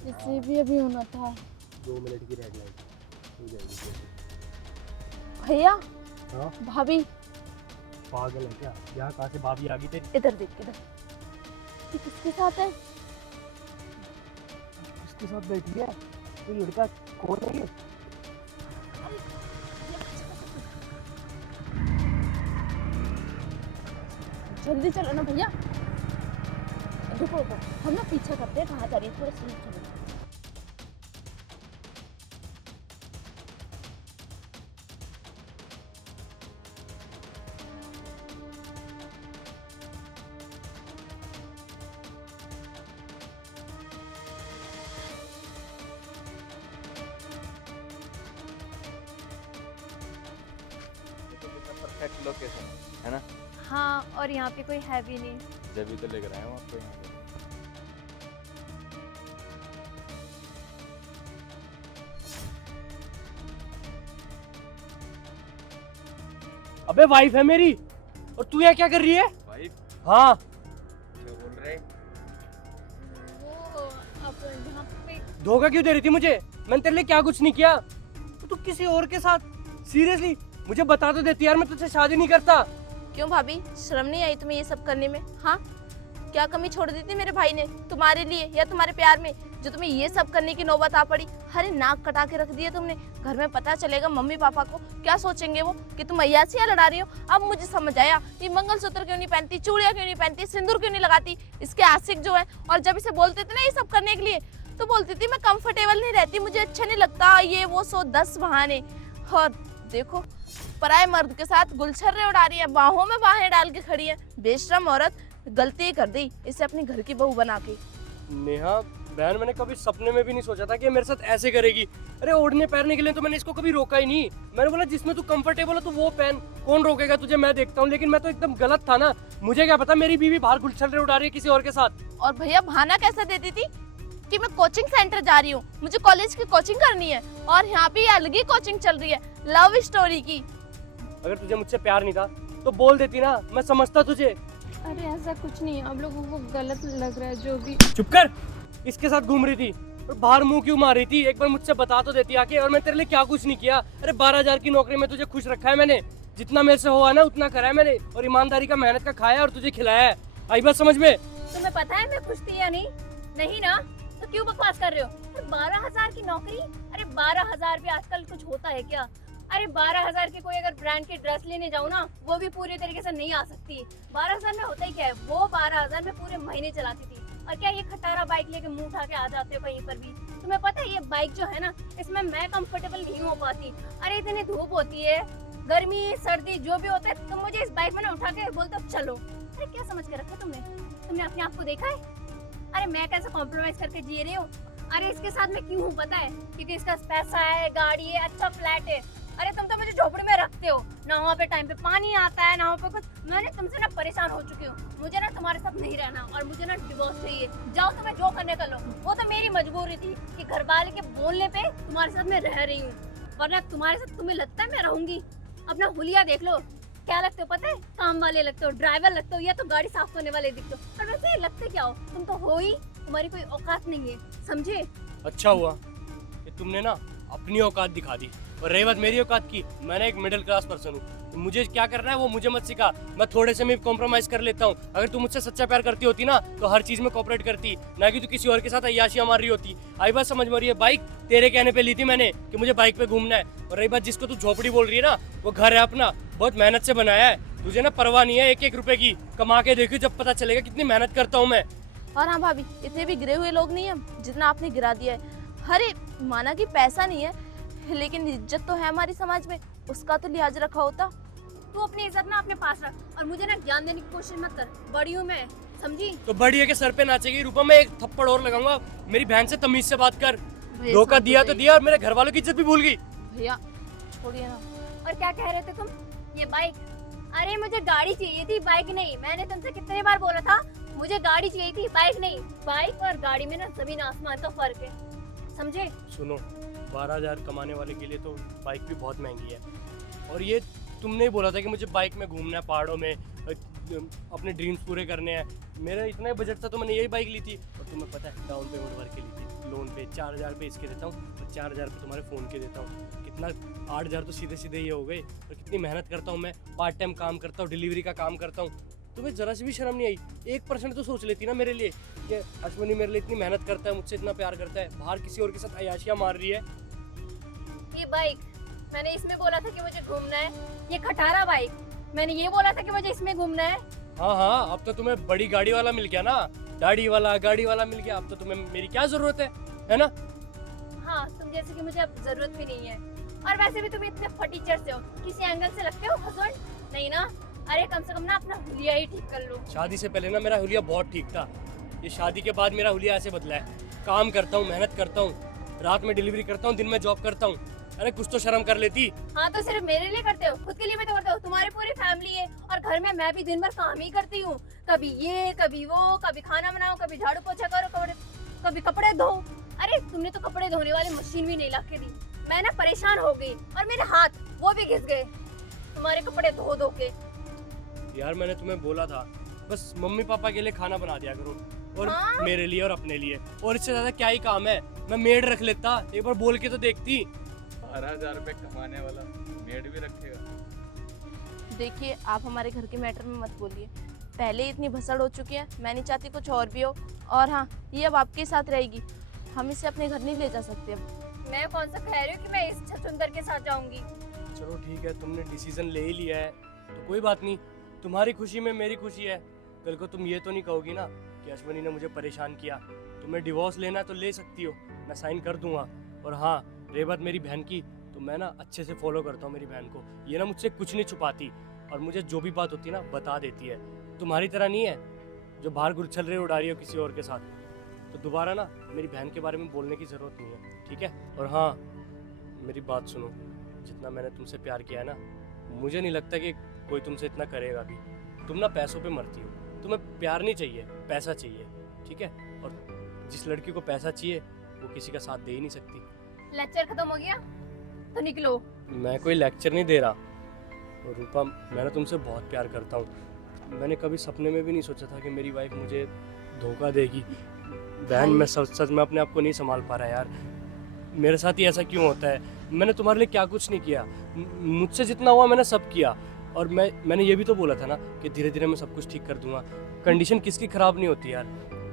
इसे भी अभी होना था। 2 मिनट की रेड लाइट हो जाएगी। भैया, हाँ भाभी पागल है क्या? यहाँ कहाँ से भाभी आ गई तेरी? इधर देख, इधर। ये किसके साथ है? उसके साथ बैठी है। तो लड़का कौन है ये? जल्दी चलो ना भैया। रुको रुको, हम ना पीछा करते हैं कहाँ जा रही है, थोड़ा स्लो चलो। परफेक्ट लोकेशन है ना? हाँ, और यहाँ पे कोई है भी नहीं। जब भी तो लेकर आया हूँ आपको यहाँ पे। अबे वाइफ है मेरी, और तू यहाँ क्या कर रही है? वाइफ हाँ क्या बोल रहे? वो अब यहाँ पे धोखा क्यों दे रही थी मुझे? मैंने तेरे लिए क्या कुछ नहीं किया। तू किसी और के साथ, सीरियसली मुझे बता तो देती यार, मैं तुझसे शादी नहीं करता। क्यों भाभी, शर्म नहीं आई तुम्हें ये सब करने में? हाँ, क्या कमी छोड़ दी थी मेरे भाई ने तुम्हारे लिए या तुम्हारे प्यार में, जो तुम्हें ये सब करने की नौबत आ पड़ी? अरे नाक कटा के रख दिया तुमने। घर में पता चलेगा मम्मी पापा को, क्या सोचेंगे वो कि तुम अय्यासियां लड़ा रही हो? अब मुझे समझ आया, ये मंगलसूत्र क्यों नहीं पहनती, चूड़ियां क्यों नहीं पहनती, सिंदूर क्यों नहीं लगाती, इसके आशिक जो है। और जब इसे बोलते थे ना ये सब करने के लिए, तो बोलती थी मैं कंफर्टेबल नहीं रहती, मुझे अच्छा नहीं लगता, ये वो 110 बहाने। और देखो, पराये मर्द के साथ गुलछर्रे उड़ा रही है, बाहों में बाहें डाल के खड़ी है। बेशरम औरत, गलती ही कर दी इसे अपनी घर की बहू बना के। नेहा बहन, मैंने कभी सपने में भी नहीं सोचा था कि ये मेरे साथ ऐसे करेगी। अरे ओढ़ने पहनने के लिए तो मैंने इसको कभी रोका ही नहीं। मैंने बोला जिसमें तू कंफर्टेबल हो तो वो पहन, कौन रोकेगा तुझे, मैं देखता हूँ। लेकिन मैं तो एकदम गलत था ना, मुझे क्या पता मेरी बीवी बाहर गुलछर्रे उड़ा रही है किसी और के साथ। और भैया बहाना कैसा देती थी कि मैं कोचिंग सेंटर जा रही हूँ, मुझे कॉलेज की कोचिंग करनी है, और यहाँ पे अलग ही कोचिंग चल रही है लव स्टोरी की। अगर तुझे मुझसे प्यार नहीं था तो बोल देती ना, मैं समझता तुझे। अरे ऐसा कुछ नहीं है, आप लोगों को गलत लग रहा है जो भी। चुप कर, इसके साथ घूम रही थी और बाहर मुंह क्यों मार रही थी? एक बार मुझसे बता तो देती आके। और मैं तेरे लिए क्या कुछ नहीं किया। अरे 12,000 की नौकरी में तुझे खुश रखा है मैंने, जितना मेरे से हुआ ना उतना करा है मैंने, और ईमानदारी का मेहनत का खाया और तुझे खिलाया है। आई बात समझ में? तुम्हें पता है मैं खुश थी या नहीं? नहीं ना, तो क्यों बकवास कर रहे हो? 12,000 की नौकरी? अरे 12,000 पे आजकल कुछ होता है क्या? अरे 12,000 की कोई अगर ब्रांड की ड्रेस लेने जाऊँ ना, वो भी पूरे तरीके से नहीं आ सकती। 12,000 में होता ही क्या है, वो 12,000 में पूरे महीने चलाती थी। और क्या ये खटारा बाइक लेके मुंह उठा के आ जाते हो कहीं पर भी? तुम्हें पता है ये बाइक जो है ना, इसमें मैं कंफर्टेबल नहीं हो पाती। अरे इतनी धूप होती है, गर्मी सर्दी जो भी होता है, तुम मुझे इस बाइक में ना उठा के बोलते हो चलो। अरे क्या समझ के रखा तुमने अपने आप को देखा है? अरे मैं कैसे कॉम्प्रोमाइज करके जी रही हूँ? अरे इसके साथ मैं क्यों हूँ पता है? क्योंकि इसका पैसा है, गाड़ी है, अच्छा फ्लैट है। अरे तुम तो मुझे झोपड़ी में रखते हो ना, वहाँ पे टाइम पे पानी आता है ना, वहाँ पे कुछ। मैंने तुमसे ना परेशान हो चुकी हूँ, मुझे ना तुम्हारे साथ नहीं रहना, और मुझे ना डिवोर्स चाहिए। जाओ तुम्हें जो करने का लो। वो तो मेरी मजबूरी थी कि घर वाले के बोलने पे तुम्हारे साथ मैं रह रही हूँ, वरना तुम्हारे साथ तुम्हें लगता है मैं रहूंगी? अपना हुलिया देख लो, क्या लगते हो पता है? काम वाले लगते हो, ड्राइवर लगते हो, या तो गाड़ी साफ करने वाले दिखते हो। और वैसे लगते क्या हो? तुम तो हो ही, तुम्हारी कोई औकात नहीं है, समझे? अच्छा हुआ कि तुमने ना अपनी औकात दिखा दी। और रही बात मेरी औकात की, मैंने एक मिडिल क्लास पर्सन हूँ, तो मुझे क्या करना है वो मुझे मत सिखा। मैं थोड़े से में कॉम्प्रोमाइज कर लेता हूँ। अगर तू मुझसे सच्चा प्यार करती होती ना, तो हर चीज में कोऑपरेट करती, ना कि तू किसी और के साथ अय्याशियां मार रही होती। आई बात समझ में रही है? बाइक तेरे कहने पे ली थी मैंने कि मुझे बाइक पे घूमना है। और रही बात जिसको तू झोपड़ी बोल रही है ना, वो घर है अपना, बहुत मेहनत से बनाया है। तुझे ना परवाह नहीं है एक एक रुपए की। कमा के देखियो, जब पता चलेगा कितनी मेहनत करता हूँ मैं। और हाँ भाभी, इतने भी गिरे हुए लोग नहीं हम जितना आपने गिरा दिया है। अरे माना कि पैसा नहीं है, लेकिन इज्जत तो है हमारी समाज में, उसका तो लिहाज रखा होता। तू अपनी इज्जत ना अपने पास रख, और मुझे ना ज्ञान देने की कोशिश मत कर, बड़ी हूँ मैं, समझी? तो बढ़िया के सर पे नाचेगी रूपा, मैं एक थप्पड़ और लगाऊंगा। मेरी बहन से तमीज से बात कर। धोखा दिया तो दिया, और मेरे घर वालों की इज्जत भी भूल गई। भैया छोड़िए ना। और क्या कह रहे थे तुम? ये बाइक? अरे मुझे गाड़ी चाहिए थी, बाइक नहीं। मैंने तुमसे कितने बार बोला था मुझे गाड़ी चाहिए थी, बाइक नहीं। बाइक और गाड़ी में ना जमीन आसमान का फर्क है, समझे? सुनो, 12,000 कमाने वाले के लिए तो बाइक भी बहुत महंगी है। और ये तुमने ही बोला था कि मुझे बाइक में घूमना है, पहाड़ों में अपने ड्रीम्स पूरे करने हैं। मेरा इतना ही बजट था तो मैंने यही बाइक ली थी। और तुम्हें पता है डाउन पेमेंट भर के ली थी। लोन पे, 4,000 रुपये इसके देता हूँ और 4,000 रुपये तुम्हारे फ़ोन के देता हूँ। कितना 8,000 तो सीधे सीधे ये हो गए। और कितनी मेहनत करता हूँ मैं, पार्ट टाइम काम करता हूँ, डिलीवरी का काम करता हूँ। तुम्हें ज़रा सी भी शर्म नहीं आई? 1% तो सोच लेती ना मेरे लिए कि अश्विनी मेरे लिए इतनी मेहनत करता है, मुझसे इतना प्यार करता है, बाहर किसी और के साथ अय्याशियाँ मार रही है। ये बाइक मैंने इसमें बोला था कि मुझे घूमना है, ये खटारा बाइक मैंने ये बोला था कि मुझे इसमें घूमना है। हाँ हाँ, अब तो तुम्हें बड़ी गाड़ी वाला मिल गया ना, दाढ़ी वाला गाड़ी वाला मिल गया। अब तो तुम्हें मेरी क्या जरूरत है ना? हाँ, तुम जैसे कि मुझे अब जरूरत भी नहीं है। और वैसे भी तुम इतने फटीचर से हो, किसी एंगल से लगते हो हस्बैंड नहीं ना। अरे कम से कम ना अपना हुलिया ही ठीक कर लो। शादी से पहले ना मेरा हुलिया बहुत ठीक था, ये शादी के बाद मेरा हुलिया ऐसे बदला है। काम करता हूँ, मेहनत करता हूँ, रात में डिलीवरी करता हूँ, दिन में जॉब करता हूँ। अरे कुछ तो शर्म कर लेती। हाँ तो सिर्फ मेरे लिए करते हो, खुद के लिए भी तो करते हो। तुम्हारी पूरी फैमिली है और घर में मैं भी दिन भर काम ही करती हूँ, कभी ये कभी वो, कभी खाना बनाओ, कभी झाड़ू पोछा करो, कभी कपड़े धो। अरे तुमने तो कपड़े धोने वाली मशीन भी नहीं ला के दी। मैं ना परेशान हो गई और मेरे हाथ वो भी घिस गए तुम्हारे कपड़े धो धो के। यार मैंने तुम्हें बोला था बस मम्मी पापा के लिए खाना बना दिया करो, और हाँ? मेरे लिए और अपने लिए, और इससे ज्यादा क्या ही काम है। मैं मेड रख लेता, एक बार बोल के तो देखती। 12,000 रुपये कमाने वाला मेड भी रखेगा। देखिए आप हमारे घर के मैटर में मत बोलिए, पहले ही इतनी भसड़ हो चुकी है, मैं नहीं चाहती कुछ और भी हो। और हाँ, ये अब आपके साथ रहेगी, हम इसे अपने घर नहीं ले जा सकते अब। मैं कौन सा कह रही हूँ कि मैं इस छछुंदर के साथ जाऊंगी। चलो ठीक है, तुमने डिसीजन ले ही लिया है तो कोई बात नहीं, तुम्हारी खुशी में मेरी खुशी है। कल को तुम ये तो नहीं कहोगी ना कि अश्विनी ने मुझे परेशान किया। तुम्हें डिवोर्स लेना है तो ले सकती हो, मैं साइन कर दूंगा। और हाँ, रही बात मेरी बहन की, तो मैं ना अच्छे से फॉलो करता हूँ मेरी बहन को, ये ना मुझसे कुछ नहीं छुपाती, और मुझे जो भी बात होती है ना बता देती है। तुम्हारी तरह नहीं है जो बाहर गुलछल रहे उड़ा रही हो किसी और के साथ। तो दोबारा ना मेरी बहन के बारे में बोलने की ज़रूरत नहीं है, ठीक है? और हाँ, मेरी बात सुनो, जितना मैंने तुमसे प्यार किया है ना, मुझे नहीं लगता कि कोई तुमसे इतना करेगा भी। तुम ना पैसों पे मरती हो, तुम्हें प्यार नहीं चाहिए, पैसा चाहिए, ठीक है? और जिस लड़की को पैसा चाहिए वो किसी का साथ दे ही नहीं सकती। लेक्चर खत्म हो गया तो निकलो। मैं कोई लेक्चर नहीं दे रहा। और रूपा, मैं ना तुमसे बहुत प्यार करता हूँ। मैंने कभी सपने में भी नहीं सोचा था कि मेरी वाइफ मुझे धोखा देगी। बहन, मैं सच में अपने आप को नहीं संभाल पा रहा यार। मेरे साथ ही ऐसा क्यों होता है? मैंने तुम्हारे लिए क्या कुछ नहीं किया, मुझसे जितना हुआ मैंने सब किया। और मैंने ये भी तो बोला था ना कि धीरे धीरे मैं सब कुछ ठीक कर दूंगा। कंडीशन किसकी खराब नहीं होती यार।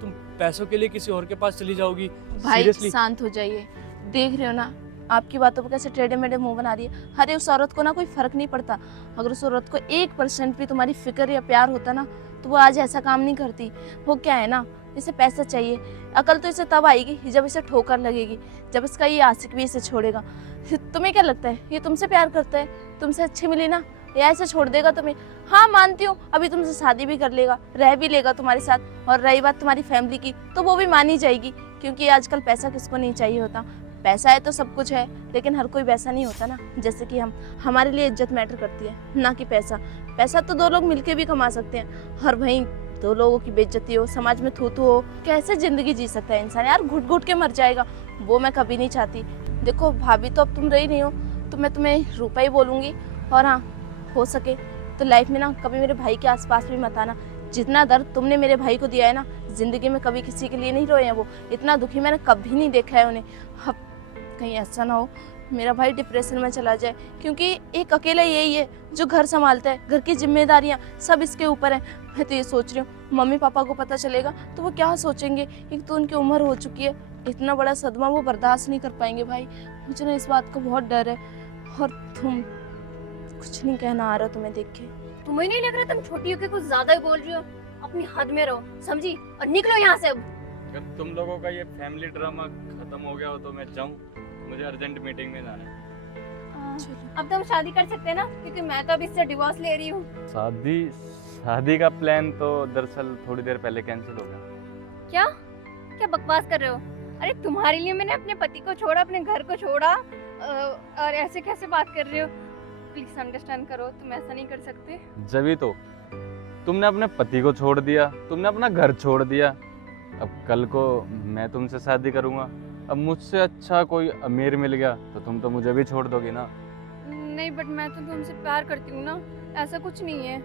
तुम पैसों के लिए किसी और के पास चली जाओगी? भाई Seriously? शांत हो जाइए, देख रहे हो ना आपकी बातों पर कैसे टेढ़े मेढ़े मुंह बना रही है। अरे उस औरत को ना कोई फर्क नहीं पड़ता। अगर उस औरत को 1% भी तुम्हारी फिक्र या प्यार होता ना तो वो आज ऐसा काम नहीं करती। वो क्या है ना, इसे पैसा चाहिए। अकल तो इसे तब आएगी जब इसे ठोकर लगेगी, जब इसका ये आशिक भी इसे छोड़ेगा। तुम्हें क्या लगता है ये तुमसे प्यार करता है? तुमसे अच्छी मिली ना, या ऐसे छोड़ देगा तुम्हें? हाँ मानती हूँ, अभी तुमसे शादी भी कर लेगा, रह भी लेगा तुम्हारे साथ। और रही बात तुम्हारी फैमिली की, तो वो भी मानी जाएगी, क्योंकि आजकल पैसा किसको नहीं चाहिए होता। पैसा है तो सब कुछ है, लेकिन हर कोई वैसा नहीं होता ना जैसे कि हम। हमारे लिए इज्जत मैटर करती है, ना कि पैसा। पैसा तो दो लोग मिलके भी कमा सकते हैं, और वहीं दो लोगों की बेइज्जती हो, समाज में थू थू हो, कैसे जिंदगी जी सकता है इंसान यार? घुट घुट के मर जाएगा। वो मैं कभी नहीं चाहती। देखो भाभी तो अब तुम रही नहीं हो, तो मैं तुम्हें रूपा ही बोलूँगी। और हाँ, हो सके तो लाइफ में ना कभी मेरे भाई के आसपास भी मत आना। जितना दर्द तुमने मेरे भाई को दिया है ना, जिंदगी में कभी किसी के लिए नहीं रोए हैं वो। इतना दुखी मैंने कभी नहीं देखा है उन्हें। अब कहीं ऐसा ना हो मेरा भाई डिप्रेशन में चला जाए, क्योंकि एक अकेला यही है जो घर संभालता है। घर की जिम्मेदारियां सब इसके ऊपर हैं। मैं तो ये सोच रही हूँ, मम्मी पापा को पता चलेगा तो वो क्या सोचेंगे। एक तो उनकी उम्र हो चुकी है, इतना बड़ा सदमा वो बर्दाश्त नहीं कर पाएंगे भाई। मुझे ना इस बात का बहुत डर है। और तुम कुछ नहीं कहना आ रहा तुम्हें देख के। तुम्हें नहीं लग रहा तुम छोटी होकर कुछ ज्यादा ही बोल रही हो? अपनी हद में रहो, समझी? और निकलो यहाँ से अब। अगर तुम लोगों का ये फैमिली ड्रामा खत्म हो गया हो तो मैं जाऊँ, मुझे अर्जेंट मीटिंग में जाना है। अब तो हम शादी कर सकते हैं ना, क्योंकि मैं तो अब इससे डिवोर्स ले रही हूँ। शादी का प्लान तो दरअसल थोड़ी देर पहले कैंसिल हो गया। क्या क्या बकवास कर रहे हो? अरे तुम्हारे लिए मैंने अपने पति को छोड़ा, अपने घर को छोड़ा, और ऐसे कैसे बात कर रहे हो? प्लीज अंडरस्टैंड करो, तुम ऐसा नहीं कर सकते। जभी तो तुमने अपने पति को छोड़ दिया, तुमने अपना घर छोड़ दिया। अब कल को मैं तुमसे शादी करूंगा, अब मुझसे अच्छा कोई अमीर मिल गया तो तुम तो मुझे भी छोड़ दोगी ना? नहीं, बट मैं तो तुमसे प्यार करती हूँ ना, ऐसा कुछ नहीं है।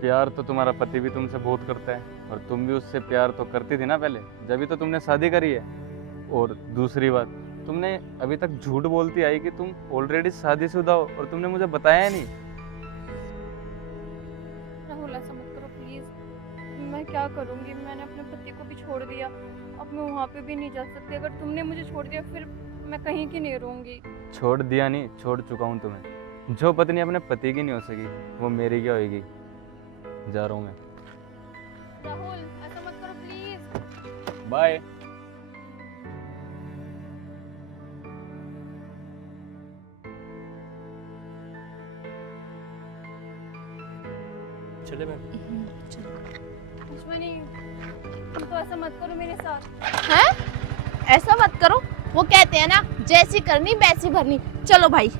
प्यार तो तुम्हारा पति भी तुमसे बहुत करता है, और तुम भी उससे प्यार तो करती थी ना पहले, जब भी तो तुमने शादी करी है। और दूसरी बात, तुमने अभी तक झूठ बोलती आई कि तुम ऑलरेडी शादीशुदा हो और तुमने मुझे बताया नहीं। राहुल ऐसा मत करो प्लीज। मैं क्या करूंगी, मैंने अपने पति को भी छोड़ दिया, अब मैं वहाँ पे भी नहीं जा सकती। अगर तुमने मुझे छोड़ दिया फिर मैं कहीं की नहीं रहूंगी। छोड़ दिया नहीं, छोड़ चुका हूँ तुम्हें। जो पत्नी अपने पति की नहीं हो सकी वो मेरी क्या होगी। जा रहा हूँ मैं। राहुल ऐसा मत करो प्लीज। बाय। चले मैं। कुछ भी नहीं, तुम तो ऐसा मत करो मेरे साथ। हैं? ऐसा मत करो, वो कहते हैं ना जैसी करनी वैसी भरनी। चलो भाई।